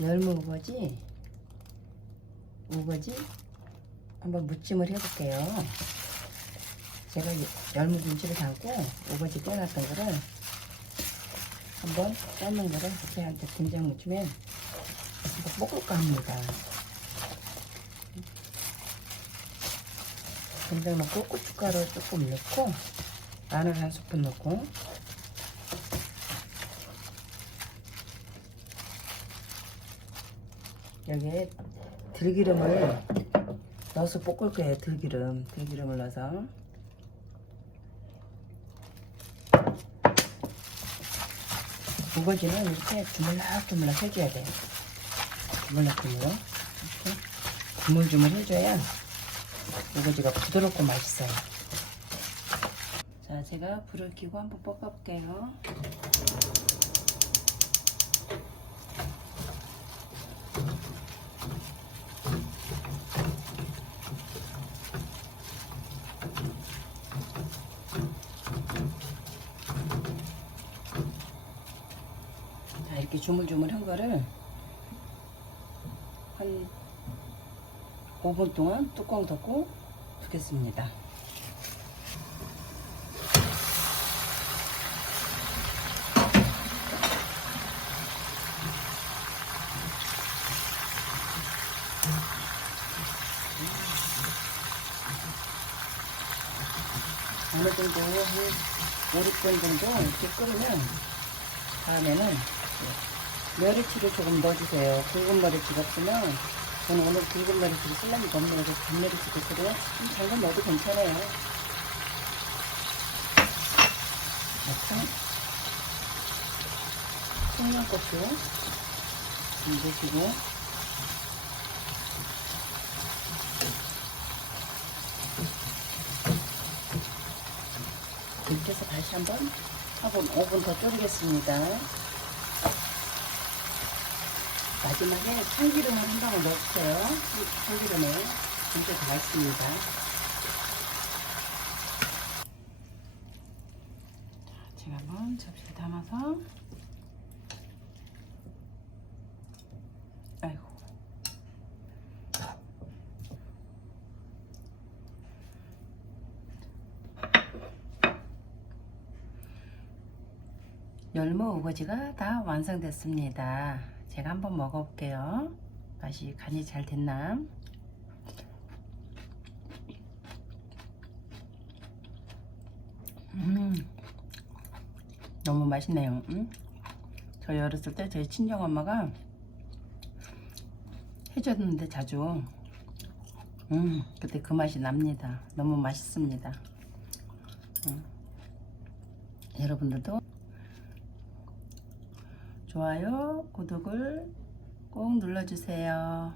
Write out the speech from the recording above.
열무 우거지 우거지 한번 무침을 해볼게요. 제가 열무 김치를 담고 우거지 빼놨던 거를 한번 삶은 거를 이렇게 한테 된장 무침에 한번 볶을까 합니다. 된장 넣고 고춧가루 조금 넣고 마늘 한 스푼 넣고 여기에 들기름을 넣어서 볶을 거예요. 들기름, 들기름을 넣어서 우거지는 이렇게 주물럭주물럭 해줘야 돼요. 주물럭주물럭 이렇게 주물주물 해줘야 우거지가 부드럽고 맛있어요. 자, 제가 불을 켜고 한번 볶아볼게요. 자, 이렇게 주물주물한 거를 한 5분 동안 뚜껑 덮고 두겠습니다. 어느 정도 한 5, 6분 정도 이렇게 끓으면 다음에는 멸치를 조금 넣어주세요. 굵은 멸치가 없으면 저는 오늘 굵은 멸치를 쓸려니까 없는 거서 단멸치도 쓰고요. 좀 잘라 넣어도 괜찮아요. 약간 청양고추 좀 넣으시고 이렇게 해서 다시 한번 4분, 5분 더 졸이겠습니다. 마지막에 참기름을 한 방울 넣어주세요. 참기름에 이제 다 했습니다. 자, 제가 한번 접시에 담아서 열무 우거지가 다 완성됐습니다. 제가 한번 먹어볼게요. 맛이 간이 잘 됐나? 음, 너무 맛있네요. 음? 저희 어렸을 때 저희 친정 엄마가 해줬는데 자주 음, 그때 그 맛이 납니다. 너무 맛있습니다. 음. 여러분들도 좋아요, 구독을 꼭 눌러주세요.